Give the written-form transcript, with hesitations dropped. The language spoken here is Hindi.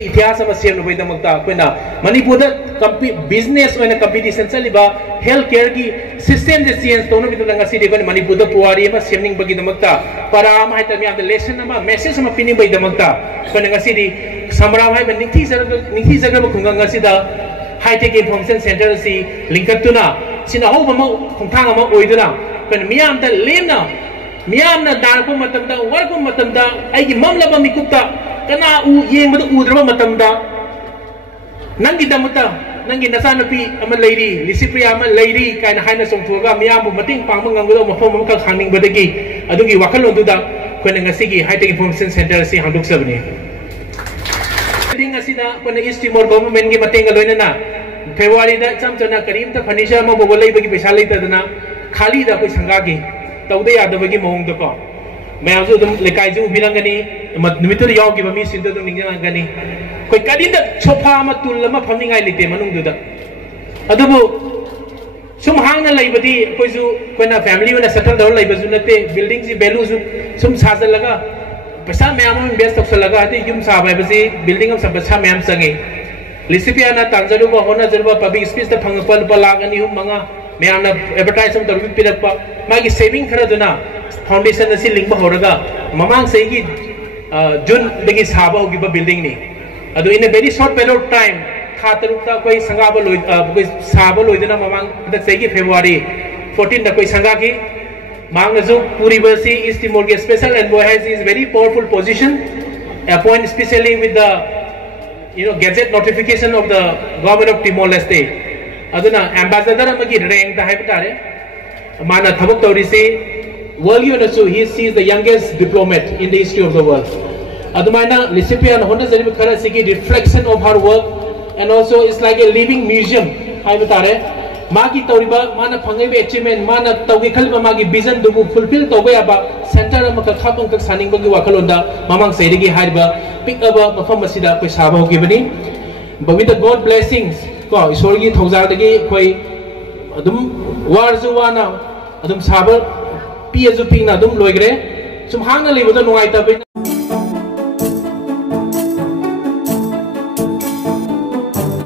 इतिहास मणिपुर बिजनेस कंपटीशन चलिबा हेल्थ केयर की सिस्टम से चेंज तौर मणिपुर पुवारी सेमनिंगबगीदमक्ता पराम है लेसन मेसेज पीनिबगीदमक्ता समराम है निंथीजग्रब खुंगंग हाईटेक इन्फॉर्मेशन सेंटर से लिंकटुना सिनाहौब खोंथांग मियाम लेना मियाम दारप वर्क ममलब मिकुप्ता कना येंबद उद्रब नंगी नचानुपी लिसिप्रिया कायना हायना चोंथोगा मियाम मतेंग पांग ngangdo मफम अमका खानिंगबदगी अदुगी वाखलोंदुदा कोने ngasi हाईटेक इन्फॉर्मेशन सेंटर से हांदोक्सबनी दिंग असिदा कोने ईस्ट तिमोर गवर्नमेंट की मतेंग लोइनना फेब्रुआरी दा चमचना करीमता फर्नीचर म बोबो लेबगी पैसा लेतदना खाली दा कोई संगागी तौदे यादबगी मौंग दको मैं लेकायु उबीरंगनी नुमितुद यावगिबा मीसिंदो दुम निंगंगनी कोई कदिंदा सोफा अमा तुल अमा फमनिंगाय लेते मनुंगदुदा अदुबु सुम हांगना लैबदी कोइजु कोइना फैमिली वना सेटल दौर लैबजु नते बिल्डिंग जी वैल्यू जु सुम साजलगा पैसा मैम इन्वेस्ट तौसलगा हते युम साबायबजी बिल्डिंग अम सबसा मैम संगे लिसिपियाना तांजरुबा होना जरुबा पब्लिक स्पेस ता फंगपा लुपा लागनी हुम मंगा मैम एडवर्टाइजमेंट तौर पिरपा मागी सेविंग खरदुना फाउंडेशन असी लिंक होरगा ममांग से की जून दगी साबा होगिबा बिल्डिंग नि अदु in a very short period of time था तरुकता कोई संगाबा लोय कोई साबा लोयदना ममांग द सेगी फेब्रुआरी 14 द कोई संगा की मांग जो पूरी बसी ईस्ट तिमोर के special envoy has is very powerful position appoint specially with the gazette notification of the government of Timor Leste अदुना ambassador अमगी rank दा हाइब तारे माना थबक तौरिसे world he is the youngest diplomat in the history of the world. Adumaina Lisipian Honda Zeribi Kara Siki reflection of her work and also it's like a living museum. Haibutare Magi Toriba Mana Pangabe achievement Mana Taugi Kalba Magi vision to fulfill Togayaba Center Makapung Saning Bagi Wakalonda Mamang Sedigi Haiba pick up a Mafamasida Pesaba Gibani. But with the God blessings, Sorgi Tozadagi Koi Adum Warzuana Adum Saber Piazupina dum loigre sum hangna lebada nuai ta